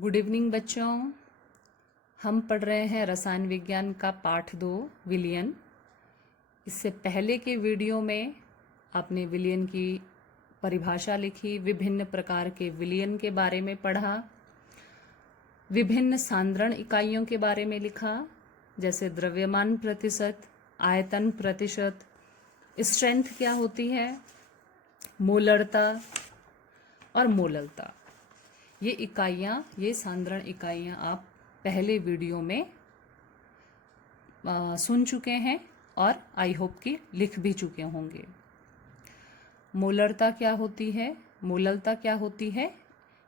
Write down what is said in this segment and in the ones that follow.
Good evening बच्चों। हम पढ़ रहे हैं रसायन विज्ञान का पाठ 2 विलयन। इससे पहले के वीडियो में आपने विलयन की परिभाषा लिखी, विभिन्न प्रकार के विलयन के बारे में पढ़ा, विभिन्न सांद्रण इकाइयों के बारे में लिखा, जैसे द्रव्यमान प्रतिशत, आयतन प्रतिशत, स्ट्रेंथ क्या होती है, मोलरता और मोललता। ये इकाइयाँ, ये सांद्रण इकाइयाँ आप पहले वीडियो में सुन चुके हैं और आई होप कि लिख भी चुके होंगे। मोलरता क्या होती है, मोललता क्या होती है,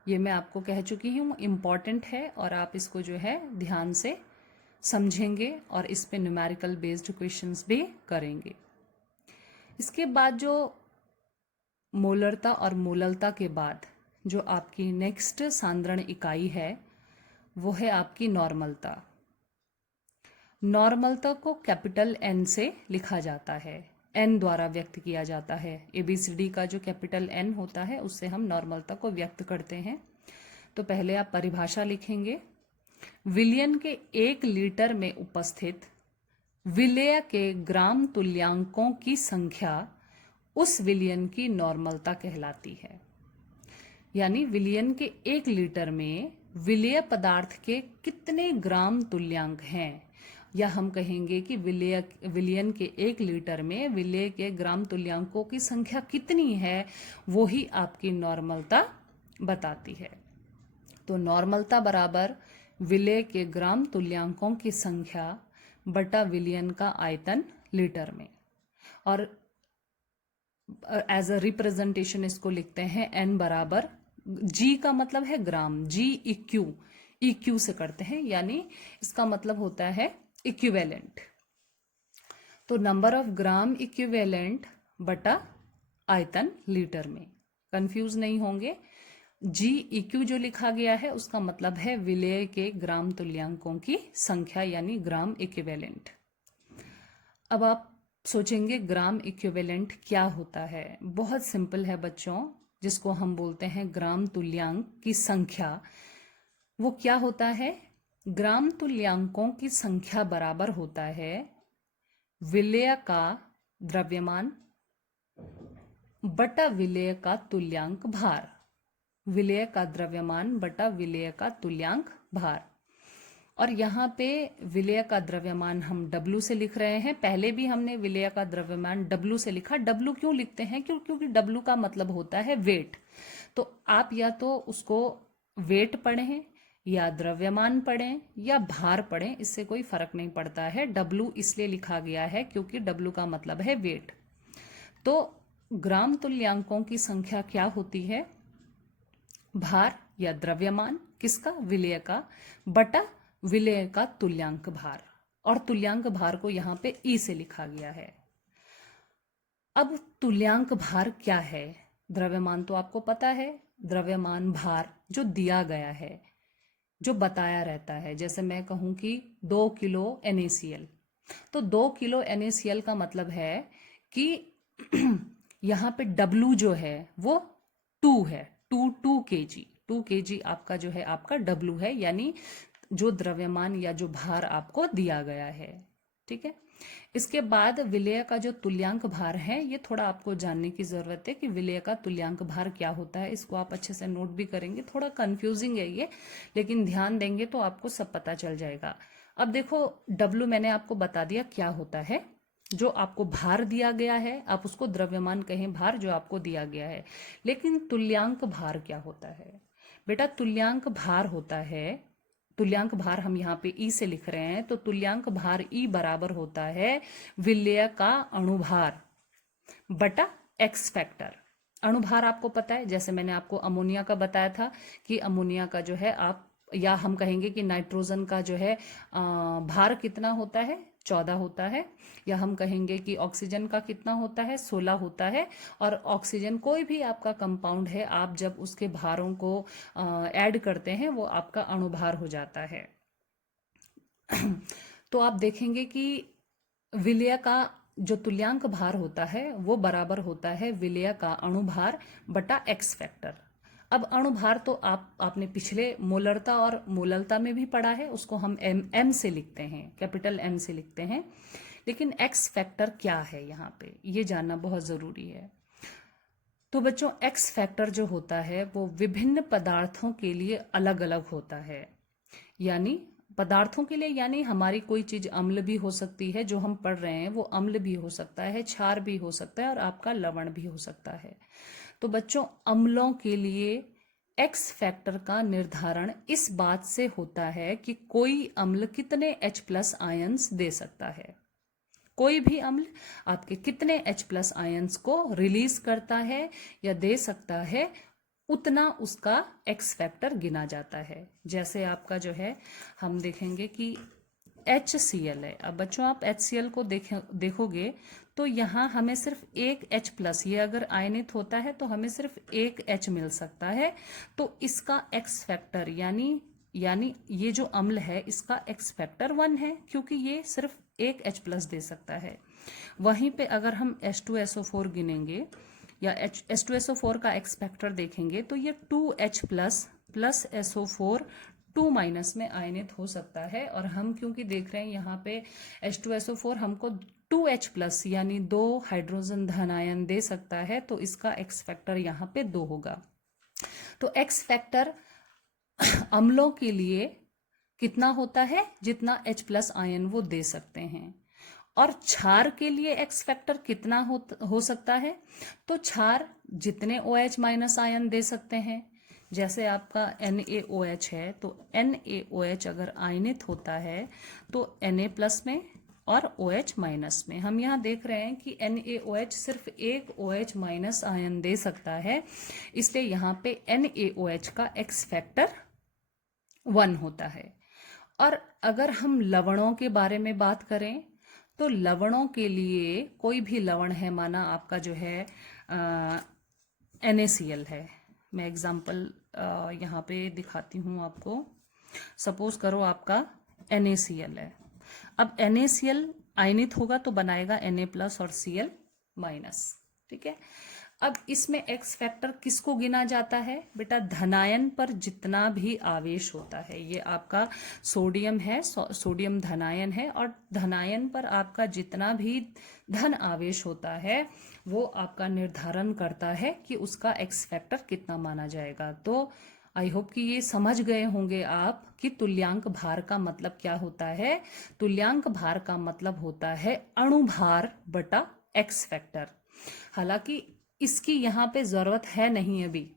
ये मैं आपको कह चुकी हूँ, इम्पॉर्टेंट है और आप इसको जो है ध्यान से समझेंगे और इस पे न्यूमेरिकल बेस्ड क्वेश्चंस भी करेंगे। इसके बाद जो मोलरता और मोललता के बाद जो आपकी नेक्स्ट सांद्रण इकाई है वो है आपकी नॉर्मलता। नॉर्मलता को कैपिटल एन से लिखा जाता है, एन द्वारा व्यक्त किया जाता है। ABCD का जो कैपिटल एन होता है उससे हम नॉर्मलता को व्यक्त करते हैं। तो पहले आप परिभाषा लिखेंगे। विलयन के 1 लीटर में उपस्थित विलेय के ग्राम तुल्यांकों की संख्या उस विलयन की नॉर्मलता कहलाती है। यानी विलयन के 1 लीटर में विलेय पदार्थ के कितने ग्राम तुल्यांक हैं, या हम कहेंगे कि विलयन के 1 लीटर में विलेय के ग्राम तुल्यांकों की संख्या कितनी है, वो ही आपकी नॉर्मलता बताती है। तो नॉर्मलता बराबर विलेय के ग्राम तुल्यांकों की संख्या बटा विलयन का आयतन लीटर में। और एज अ रिप्रेजेंटेशन इसको लिखते हैं n बराबर, g का मतलब है ग्राम, g EQ से करते हैं, यानी इसका मतलब होता है इक्विवेलेंट। तो नंबर ऑफ ग्राम इक्विवेलेंट बटा आयतन लीटर में। कंफ्यूज नहीं होंगे, GEQ जो लिखा गया है उसका मतलब है विलेय के ग्राम तुल्यांकों की संख्या, यानी ग्राम इक्विवेलेंट। अब आप सोचेंगे ग्राम इक्विवेलेंट क्या होता है। बहुत सिंपल है बच्चों, जिसको हम बोलते हैं ग्राम तुल्यांक की संख्या। वो क्या होता है, ग्राम तुल्यांकों की संख्या बराबर होता है विलेय का द्रव्यमान बटा विलेय का तुल्यांक भार। विलेय का द्रव्यमान बटा विलेय का तुल्यांक भार। और यहाँ पे विलेय का द्रव्यमान हम W से लिख रहे हैं। पहले भी हमने विलेय का द्रव्यमान W से लिखा। W क्यों लिखते हैं, क्योंकि W का मतलब होता है वेट। तो आप या तो उसको वेट पढ़ें या द्रव्यमान पढ़ें या भार पढ़ें, इससे कोई फर्क नहीं पड़ता है। W इसलिए लिखा गया है क्योंकि W का मतलब है वेट। तो ग्राम तुल्यांकों की संख्या क्या होती है, भार या द्रव्यमान किसका, विलेय का, बटा विलेय का तुल्यांक भार। और तुल्यांक भार को यहाँ पे E से लिखा गया है। अब तुल्यांक भार क्या है, द्रव्यमान तो आपको पता है, द्रव्यमान भार जो दिया गया है, जो बताया रहता है। जैसे मैं कहूँ कि 2 किलो NaCl, तो 2 किलो NaCl का मतलब है कि यहाँ पे W जो है वो 2 है, 2 kg, 2 kg आपका जो है आपका W है, यानी जो द्रव्यमान या जो भार आपको दिया गया है। ठीक है। इसके बाद विलेय का जो तुल्यांक भार है, ये थोड़ा आपको जानने की जरूरत है कि विलेय का तुल्यांक भार क्या होता है। इसको आप अच्छे से नोट भी करेंगे, थोड़ा कंफ्यूजिंग है ये, लेकिन ध्यान देंगे तो आपको सब पता चल जाएगा। अब देखो, W मैंने आपको बता दिया क्या होता है। जो आपको भार दिया गया है, आप उसको द्रव्यमान कहें, भार जो आपको दिया गया है। लेकिन तुल्यांक भार क्या होता है बेटा, तुल्यांक भार होता है, तुल्यांक भार हम यहाँ पे E से लिख रहे हैं, तो तुल्यांक भार E बराबर होता है विलेय का अणुभार बटा X फैक्टर। अणुभार आपको पता है, जैसे मैंने आपको अमोनिया का बताया था कि अमोनिया का जो है आप, या हम कहेंगे कि नाइट्रोजन का जो है भार कितना होता है, 14 होता है। या हम कहेंगे कि ऑक्सीजन का कितना होता है, 16 होता है। और ऑक्सीजन कोई भी आपका कंपाउंड है, आप जब उसके भारों को ऐड करते हैं वो आपका अणुभार हो जाता है। तो आप देखेंगे कि विलेय का जो तुल्यांक भार होता है वो बराबर होता है विलेय का अणुभार बटा X फैक्टर। अब अणुभार तो आपने पिछले मोलरता और मोललता में भी पढ़ा है, उसको हम एम से लिखते हैं, कैपिटल एम से लिखते हैं। लेकिन एक्स फैक्टर क्या है यहाँ पे, ये जानना बहुत ज़रूरी है। तो बच्चों, एक्स फैक्टर जो होता है वो विभिन्न पदार्थों के लिए अलग अलग होता है। यानी पदार्थों के लिए, यानी हमारी कोई चीज़ अम्ल भी हो सकती है, जो हम पढ़ रहे हैं वो अम्ल भी हो सकता है, क्षार भी हो सकता है, और आपका लवण भी हो सकता है। तो बच्चों, अम्लों के लिए एक्स फैक्टर का निर्धारण इस बात से होता है कि कोई अम्ल कितने H+ आयंस दे सकता है। कोई भी अम्ल आपके कितने H+ आयंस को रिलीज करता है या दे सकता है, उतना उसका एक्स फैक्टर गिना जाता है। जैसे आपका जो है, हम देखेंगे कि HCl है। अब बच्चों, आप HCl को देखोगे तो यहाँ हमें सिर्फ एक H+, ये अगर आयनित होता है तो हमें सिर्फ एक H मिल सकता है। तो इसका एक्स फैक्टर यानी ये जो अम्ल है इसका एक्स फैक्टर 1 है, क्योंकि ये सिर्फ एक H+ दे सकता है। वहीं पे अगर हम H2SO4 गिनेंगे या H2SO4 का एक्स फैक्टर देखेंगे तो ये 2H+ प्लस SO4 2- में आयनित हो सकता है। और हम क्योंकि देख रहे हैं यहाँ पे H2SO4 हमको 2H+ यानी 2 हाइड्रोजन धन आयन दे सकता है, तो इसका एक्स फैक्टर यहाँ पे 2 होगा। तो एक्स फैक्टर अम्लों के लिए कितना होता है, जितना H+ आयन वो दे सकते हैं। और क्षार के लिए एक्स फैक्टर कितना हो सकता है, तो क्षार जितने OH- आयन दे सकते हैं। जैसे आपका NaOH है, तो NaOH अगर आयनित होता है तो Na+ में और OH- में। हम यहाँ देख रहे हैं कि NaOH सिर्फ एक OH- आयन दे सकता है, इसलिए यहाँ पे NaOH का एक्स फैक्टर 1 होता है। और अगर हम लवणों के बारे में बात करें तो लवणों के लिए कोई भी लवण है, माना आपका जो है NaCl है। मैं एग्जाम्पल यहाँ पे दिखाती हूँ आपको। सपोज करो आपका NaCl है। अब NaCl आयनित होगा तो बनाएगा Na+ और Cl-। ठीक है। अब इसमें एक्स फैक्टर किसको गिना जाता है बेटा, धनायन पर जितना भी आवेश होता है। ये आपका सोडियम है, सोडियम धनायन है, और धनायन पर आपका जितना भी धन आवेश होता है वो आपका निर्धारण करता है कि उसका एक्स फैक्टर कितना माना जाएगा। तो आई होप कि ये समझ गए होंगे आप कि तुल्यांक भार का मतलब क्या होता है। तुल्यांक भार का मतलब होता है अणुभार बटा एक्स फैक्टर। हालांकि इसकी यहाँ पे ज़रूरत है नहीं, अभी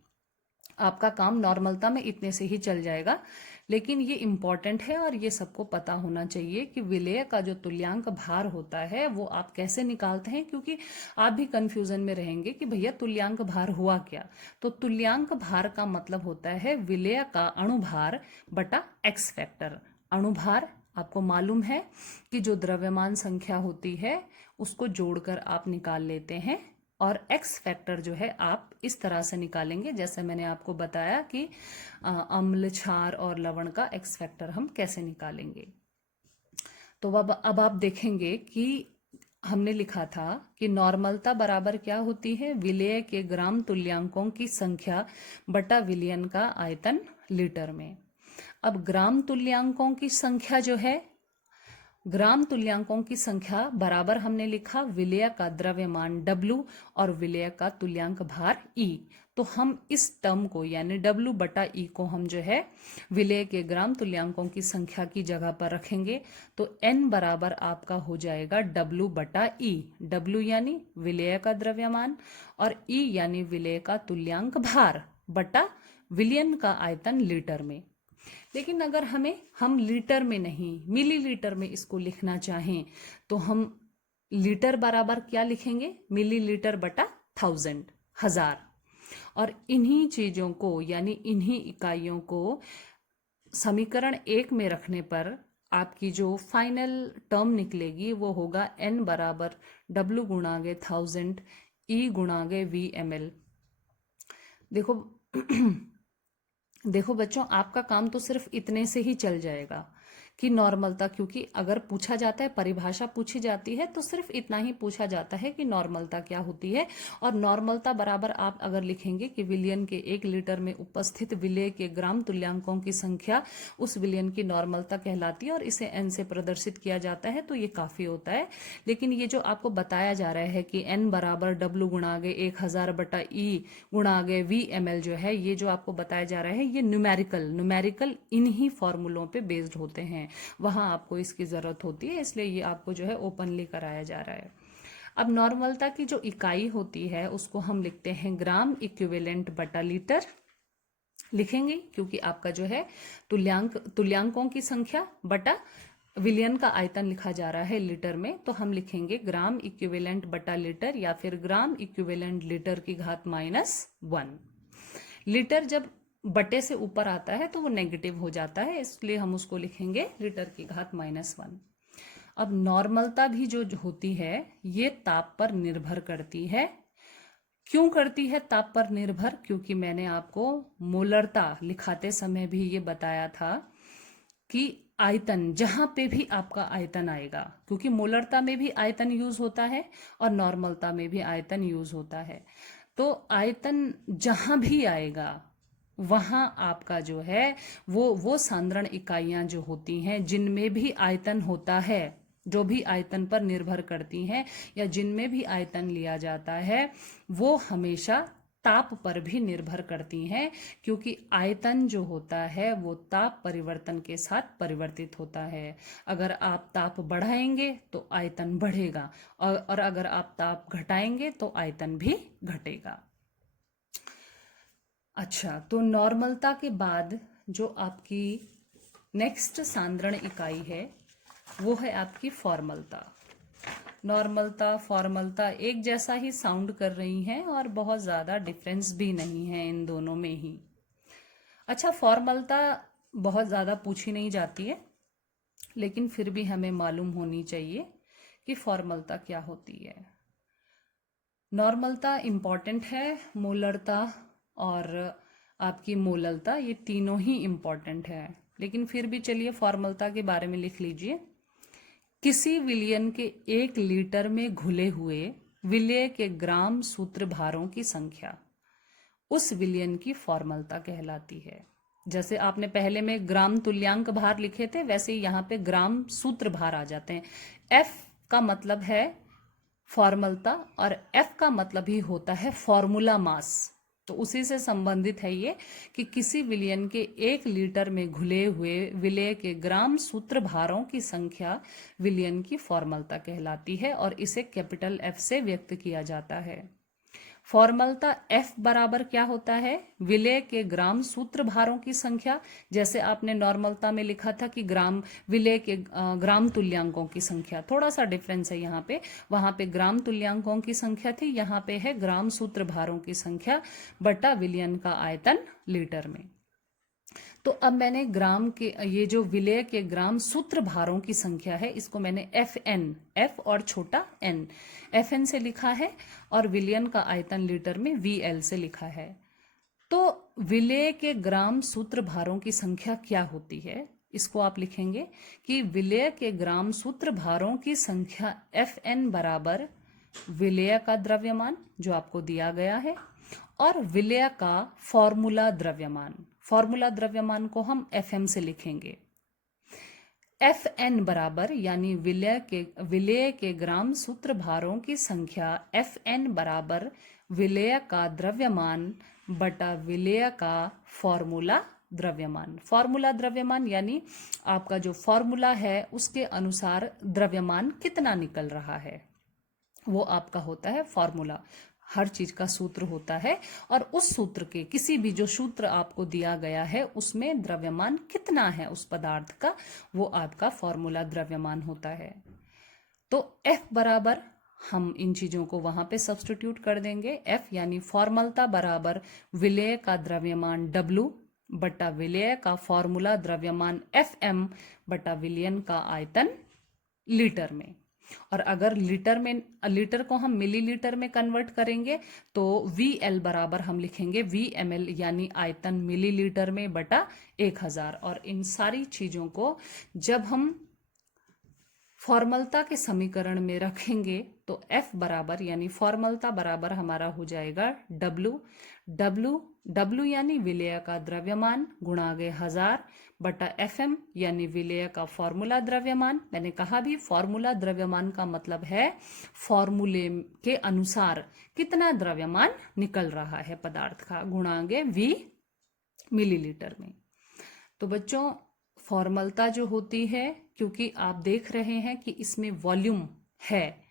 आपका काम नॉर्मलता में इतने से ही चल जाएगा, लेकिन ये इम्पॉर्टेंट है और ये सबको पता होना चाहिए कि विलेय का जो तुल्यांक भार होता है वो आप कैसे निकालते हैं, क्योंकि आप भी कंफ्यूजन में रहेंगे कि भैया तुल्यांक भार हुआ क्या। तो तुल्यांक भार का मतलब होता है विलेय का अणुभार बटा एक्स फैक्टर। अणुभार आपको मालूम है कि जो द्रव्यमान संख्या होती है उसको जोड़कर आप निकाल लेते हैं, और एक्स फैक्टर जो है आप इस तरह से निकालेंगे जैसे मैंने आपको बताया कि अम्ल, क्षार और लवण का एक्स फैक्टर हम कैसे निकालेंगे। तो अब आप देखेंगे कि हमने लिखा था कि नॉर्मलता बराबर क्या होती है, विलेय के ग्राम तुल्यांकों की संख्या बटा विलयन का आयतन लीटर में। अब ग्राम तुल्यांकों की संख्या जो है, ग्राम तुल्यांकों की संख्या बराबर हमने लिखा विलेय का द्रव्यमान W और विलेय का तुल्यांक भार E। तो हम इस टर्म को यानी W बटा E को हम जो है विलेय के ग्राम तुल्यांकों की संख्या की जगह पर रखेंगे, तो N बराबर आपका हो जाएगा W बटा E। W यानी विलेय का द्रव्यमान और E यानी विलेय का तुल्यांक भार बटा विलयन का आयतन लीटर में। लेकिन अगर हम लीटर में नहीं मिलीलीटर में इसको लिखना चाहें तो हम लीटर बराबर क्या लिखेंगे, मिलीलीटर बटा 1000, 1000। और इन्हीं चीजों को यानी इन्हीं इकाइयों को समीकरण 1 में रखने पर आपकी जो फाइनल टर्म निकलेगी वो होगा N बराबर W गुणागे 1000 E गुणागे VmL। देखो बच्चों, आपका काम तो सिर्फ इतने से ही चल जाएगा कि नॉर्मलता, क्योंकि अगर पूछा जाता है, परिभाषा पूछी जाती है तो सिर्फ इतना ही पूछा जाता है कि नॉर्मलता क्या होती है। और नॉर्मलता बराबर आप अगर लिखेंगे कि विलयन के 1 लीटर में उपस्थित विलेय के ग्राम तुल्यांकों की संख्या उस विलयन की नॉर्मलता कहलाती है और इसे n से प्रदर्शित किया जाता है, तो ये काफी होता है। लेकिन ये जो आपको बताया जा रहा है कि n बराबर W गुणा गए 1000 बटा E गुणा गए VmL जो है, ये जो आपको बताया जा रहा है, ये न्यूमेरिकल इन्हीं फॉर्मूलों पे बेस्ड होते हैं, वहां आपको इसकी जरूरत होती है, इसलिए ये आपको जो है ओपनली कराया जा रहा है। अब नॉर्मलता की जो इकाई होती है उसको हम लिखते हैं ग्राम इक्विवेलेंट बटा लीटर लिखेंगे, क्योंकि आपका जो है तुल्यांकों की संख्या बटा विलयन का आयतन लिखा जा रहा है लीटर में, तो हम लिखेंगे ग्राम इक्विवेलेंट बटा लीटर या फिर ग्राम इक्विवेलेंट लीटर की घात -1। लीटर जब बटे से ऊपर आता है तो वो नेगेटिव हो जाता है, इसलिए हम उसको लिखेंगे लीटर की घात -1। अब नॉर्मलता भी जो होती है ये ताप पर निर्भर करती है। क्यों करती है ताप पर निर्भर? क्योंकि मैंने आपको मोलरता लिखाते समय भी ये बताया था कि आयतन, जहां पे भी आपका आयतन आएगा, क्योंकि मोलरता में भी आयतन यूज होता है और नॉर्मलता में भी आयतन यूज होता है, तो आयतन जहां भी आएगा वहां आपका जो है वो सांद्रण इकाइयां जो होती हैं जिनमें भी आयतन होता है, जो भी आयतन पर निर्भर करती हैं या जिनमें भी आयतन लिया जाता है, वो हमेशा ताप पर भी निर्भर करती हैं, क्योंकि आयतन जो होता है वो ताप परिवर्तन के साथ परिवर्तित होता है। अगर आप ताप बढ़ाएंगे तो आयतन बढ़ेगा और अगर आप ताप घटाएंगे तो आयतन भी घटेगा। अच्छा, तो नॉर्मलता के बाद जो आपकी नेक्स्ट सांद्रण इकाई है वो है आपकी फॉर्मलता। नॉर्मलता फॉर्मलता एक जैसा ही साउंड कर रही हैं और बहुत ज़्यादा डिफरेंस भी नहीं है इन दोनों में ही। अच्छा, फॉर्मलता बहुत ज़्यादा पूछी नहीं जाती है, लेकिन फिर भी हमें मालूम होनी चाहिए कि फॉर्मलता क्या होती है। नॉर्मलता इम्पॉर्टेंट है, मोलरता और आपकी मोललता ये तीनों ही इम्पॉर्टेंट है, लेकिन फिर भी चलिए फॉर्मलता के बारे में लिख लीजिए। किसी विलयन के 1 लीटर में घुले हुए विलेय के ग्राम सूत्र भारों की संख्या उस विलयन की फॉर्मलता कहलाती है। जैसे आपने पहले में ग्राम तुल्यांक भार लिखे थे, वैसे ही यहाँ पे ग्राम सूत्र भार आ जाते हैं। एफ का मतलब है फॉर्मलता और एफ का मतलब ही होता है फॉर्मूला मास, तो उसी से संबंधित है ये कि किसी विलयन के 1 लीटर में घुले हुए विलेय के ग्राम सूत्र भारों की संख्या विलयन की फॉर्मलता कहलाती है और इसे कैपिटल एफ से व्यक्त किया जाता है। फॉर्मलता एफ बराबर क्या होता है? विलेय के ग्राम सूत्र भारों की संख्या। जैसे आपने नॉर्मलता में लिखा था कि ग्राम विलेय के ग्राम तुल्यांकों की संख्या, थोड़ा सा डिफरेंस है यहाँ पे, वहां पे ग्राम तुल्यांकों की संख्या थी, यहाँ पे है ग्राम सूत्र भारों की संख्या बटा विलयन का आयतन लीटर में। तो अब मैंने ग्राम के ये जो विलेय के ग्राम सूत्र भारों की संख्या है इसको मैंने FN, F और छोटा n, FN से लिखा है और विलयन का आयतन लीटर में VL से लिखा है। तो विलेय के ग्राम सूत्र भारों की संख्या क्या होती है, इसको आप लिखेंगे कि विलेय के ग्राम सूत्र भारों की संख्या FN बराबर विलेय का द्रव्यमान जो आपको दिया गया है और विलेय का फॉर्मूला द्रव्यमान। फॉर्मूला द्रव्यमान को हम FM से लिखेंगे। FN बराबर यानी विलेय के ग्राम सूत्र भारों की संख्या FN बराबर विलेय का द्रव्यमान बटा विलेय का फॉर्मूला द्रव्यमान। फॉर्मूला द्रव्यमान यानी आपका जो फॉर्मूला है उसके अनुसार द्रव्यमान कितना निकल रहा है, वो आपका होता है फॉर्मूला। हर चीज का सूत्र होता है और उस सूत्र के किसी भी जो सूत्र आपको दिया गया है उसमें द्रव्यमान कितना है उस पदार्थ का, वो आपका फॉर्मूला द्रव्यमान होता है। तो F बराबर हम इन चीजों को वहां पे सब्स्टिट्यूट कर देंगे। F यानी फॉर्मलता बराबर विलेय का द्रव्यमान W बटा विलेय का फॉर्मूला द्रव्यमान FM बटा विलयन का आयतन लीटर में। और अगर लीटर को हम मिलीलीटर में कन्वर्ट करेंगे तो VL बराबर हम लिखेंगे VML, यानी आयतन मिलीलीटर में बटा 1000। और इन सारी चीजों को जब हम फॉर्मलता के समीकरण में रखेंगे तो F बराबर यानी फॉर्मलता बराबर हमारा हो जाएगा W यानी विलेय का द्रव्यमान गुणा गए 1000 बटा FM यानी विलेय का फॉर्मूला द्रव्यमान। मैंने कहा भी फॉर्मूला द्रव्यमान का मतलब है फॉर्मूले के अनुसार कितना द्रव्यमान निकल रहा है पदार्थ का, गुणा गए V मिलीलीटर में। तो बच्चों फॉर्मलता जो होती है, क्योंकि आप देख रहे हैं कि इसमें वॉल्यूम है,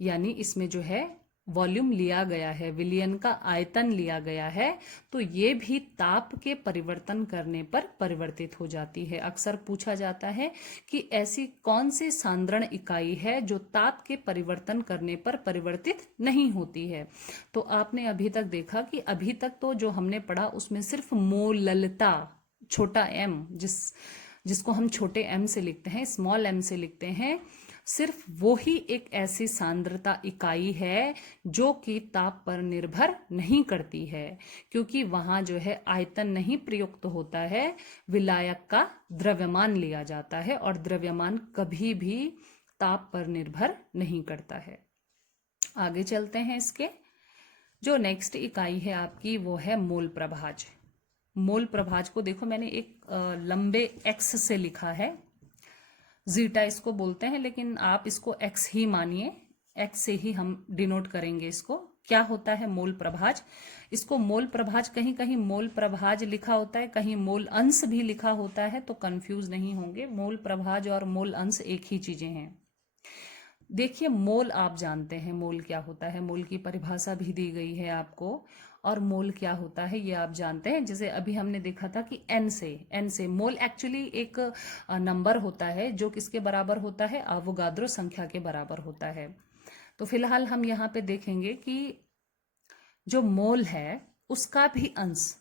यानी इसमें जो है वॉल्यूम लिया गया है, विलयन का आयतन लिया गया है, तो ये भी ताप के परिवर्तन करने पर परिवर्तित हो जाती है। अक्सर पूछा जाता है कि ऐसी कौन सी सांद्रण इकाई है जो ताप के परिवर्तन करने पर परिवर्तित नहीं होती है। तो आपने अभी तक देखा कि अभी तक तो जो हमने पढ़ा उसमें सिर्फ मोललता, छोटा m जिसको हम छोटे m से लिखते हैं, स्मॉल m से लिखते हैं, सिर्फ वो ही एक ऐसी सांद्रता इकाई है जो कि ताप पर निर्भर नहीं करती है, क्योंकि वहां जो है आयतन नहीं प्रयुक्त होता है, विलायक का द्रव्यमान लिया जाता है और द्रव्यमान कभी भी ताप पर निर्भर नहीं करता है। आगे चलते हैं। इसके जो नेक्स्ट इकाई है आपकी वो है मोल प्रभाज। मोल प्रभाज को देखो मैंने एक लंबे x से लिखा है, जीटा इसको बोलते हैं, लेकिन आप इसको x ही मानिए, x से ही हम डिनोट करेंगे इसको। क्या होता है मोल प्रभाज? इसको मोल प्रभाज, कहीं कहीं मोल प्रभाज लिखा होता है, कहीं मोल अंश भी लिखा होता है, तो कंफ्यूज नहीं होंगे। मोल प्रभाज और मोल अंश एक ही चीजें हैं। देखिए मोल आप जानते हैं मोल क्या होता है, मोल की परिभाषा भी दी गई है आपको, और मोल क्या होता है ये आप जानते हैं। जैसे अभी हमने देखा था कि n से मोल एक्चुअली एक नंबर होता है जो किसके बराबर होता है, अवोगाद्रो संख्या के बराबर होता है। तो फिलहाल हम यहाँ पे देखेंगे कि जो मोल है उसका भी अंश,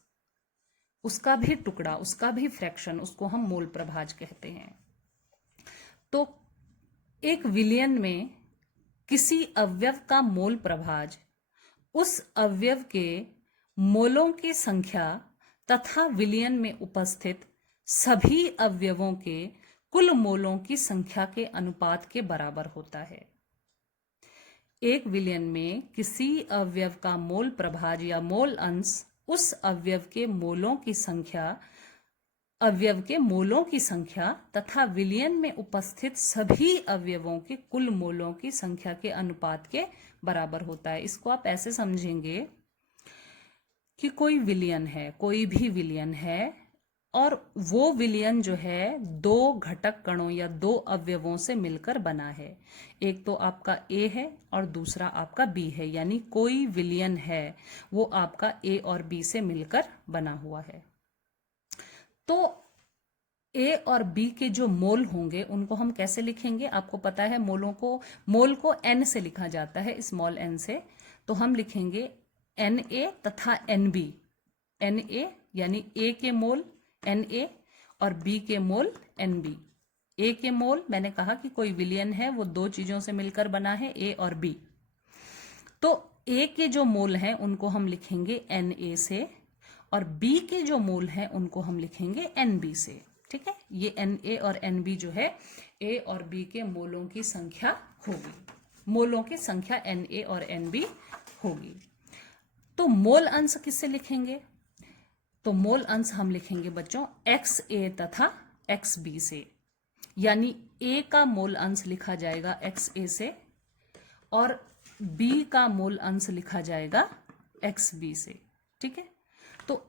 उसका भी टुकड़ा, उसका भी फ्रैक्शन, उसको हम मोल प्रभाज कहते हैं। तो एक विलयन में किसी अवयव का मोल प्रभाज उस अवयव के मोलों की संख्या तथा विलयन में उपस्थित सभी अवयवों के कुल मोलों की संख्या के अनुपात के बराबर होता है। एक विलयन में किसी अवयव का मोल प्रभाज या मोल अंश उस अवयव के मोलों की संख्या तथा विलयन में उपस्थित सभी अवयवों के कुल मोलों की संख्या के अनुपात के बराबर होता है। इसको आप ऐसे समझेंगे कि कोई विलयन है, कोई भी विलयन है, और वो विलयन जो है दो घटक कणों या दो अवयवों से मिलकर बना है। एक तो आपका A है और दूसरा आपका B है, यानी कोई विलयन है वो आपका A और B से मिलकर बना हुआ है। तो A और B के जो मोल होंगे उनको हम कैसे लिखेंगे? आपको पता है मोल को N से लिखा जाता है, स्मॉल n से। तो हम लिखेंगे Na तथा Nb। Na यानी A के मोल Na और B के मोल Nb। A के मोल, मैंने कहा कि कोई विलयन है वो दो चीजों से मिलकर बना है, A और B। तो A के जो मोल हैं उनको हम लिखेंगे Na से, और B के जो मोल हैं उनको हम लिखेंगे Nb से। ठीक है, ये Na और Nb जो है A और B के मोलों की संख्या होगी, मोलों की संख्या Na और Nb होगी। तो मोल अंश किससे लिखेंगे? तो मोल अंश हम लिखेंगे बच्चों XA तथा XB से, यानी A का मोल अंश लिखा जाएगा XA से और B का मोल अंश लिखा जाएगा XB से। ठीक है, तो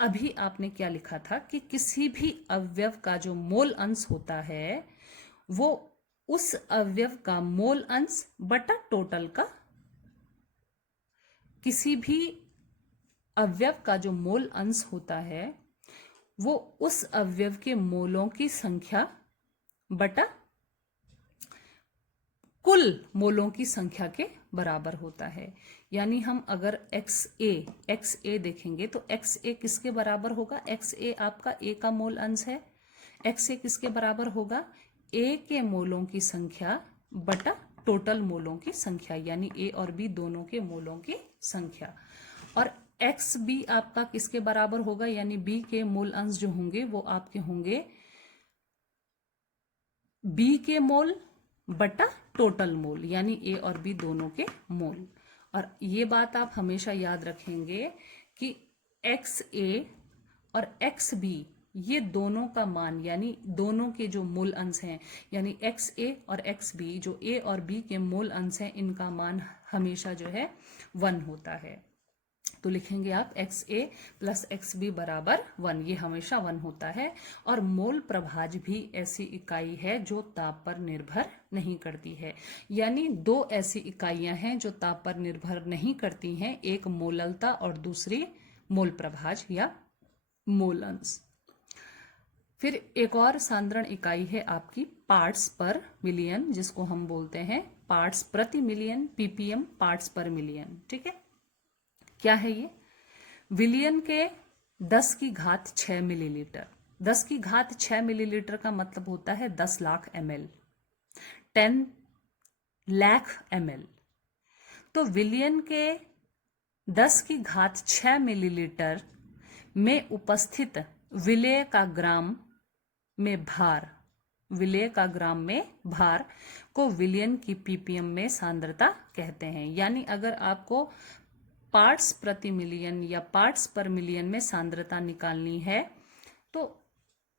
अभी आपने क्या लिखा था कि किसी भी अवयव का जो मोल अंश होता है वो उस अवयव का मोल अंश बटा टोटल का, किसी भी अवयव का जो मोल अंश होता है वो उस अवयव के मोलों की संख्या बटा कुल मोलों की संख्या के बराबर होता है। यानी हम अगर XA देखेंगे तो XA किसके बराबर होगा? XA आपका A का मोल अंश है। XA किसके बराबर होगा? A के मोलों की संख्या बटा टोटल मोलों की संख्या, यानी ए और बी दोनों के मोलों की संख्या। और एक्स बी आपका किसके बराबर होगा, यानी बी के मोल अंश जो होंगे वो आपके होंगे बी के मोल बटा टोटल मोल, यानी ए और बी दोनों के मोल। और ये बात आप हमेशा याद रखेंगे कि एक्स ए और एक्स बी ये दोनों का मान, यानी दोनों के जो मूल अंश हैं, यानी एक्स ए और एक्स बी जो ए और बी के मूल अंश हैं, इनका मान हमेशा जो है 1 होता है। तो लिखेंगे आप एक्स ए प्लस एक्स बी बराबर 1, ये हमेशा 1 होता है। और मोल प्रभाज भी ऐसी इकाई है जो ताप पर निर्भर नहीं करती है, यानी दो ऐसी इकाइयां हैं जो ताप पर निर्भर नहीं करती हैं, एक मोललता और दूसरी मोल प्रभाज या मोल अंश। फिर एक और सांद्रण इकाई है आपकी पार्ट्स पर मिलियन, जिसको हम बोलते हैं पार्ट्स प्रति मिलियन, पीपीएम, पार्ट्स पर मिलियन। ठीक है, क्या है ये? विलियन के 10 की घात 6 मिलीलीटर। 10 की घात 6 मिलीलीटर का मतलब होता है 10 लाख ml, 10 लाख ml। तो विलियन के 10 की घात 6 मिलीलीटर में उपस्थित विलेय का ग्राम में भार, विलेय का ग्राम में भार को विलियन की पीपीएम में सांद्रता कहते हैं। यानी अगर आपको पार्ट्स प्रति मिलियन या पार्ट्स पर मिलियन में सांद्रता निकालनी है तो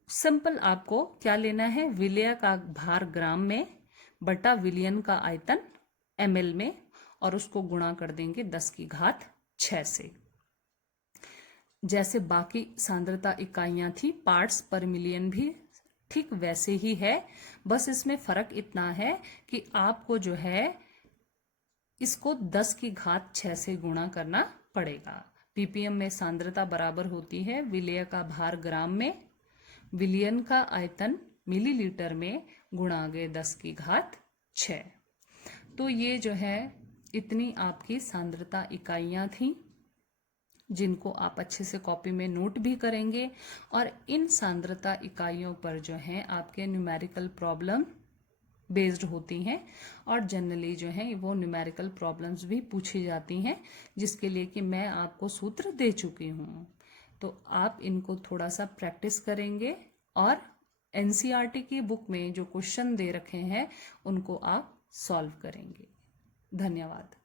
सिंपल आपको क्या लेना है, विलेय का भार ग्राम में बटा विलियन का आयतन ml में, और उसको गुणा कर देंगे 10 की घात 6 से। जैसे बाकी सांद्रता इकाइयां थी, पार्ट्स पर मिलियन भी ठीक वैसे ही है, बस इसमें फर्क इतना है कि आपको जो है इसको 10 की घात 6 से गुणा करना पड़ेगा। पीपीएम में सांद्रता बराबर होती है विलेय का भार ग्राम में, विलियन का आयतन मिलीलीटर में, गुणा गए 10 की घात 6। तो ये जो है इतनी आपकी सांद्रता इकाइयां थी जिनको आप अच्छे से कॉपी में नोट भी करेंगे। और इन सांद्रता इकाइयों पर जो है आपके न्यूमेरिकल प्रॉब्लम बेस्ड होती हैं, और जनरली जो है वो न्यूमेरिकल प्रॉब्लम्स भी पूछी जाती हैं, जिसके लिए कि मैं आपको सूत्र दे चुकी हूँ। तो आप इनको थोड़ा सा प्रैक्टिस करेंगे और एनसीईआरटी की बुक में जो क्वेश्चन दे रखे हैं उनको आप सॉल्व करेंगे। धन्यवाद।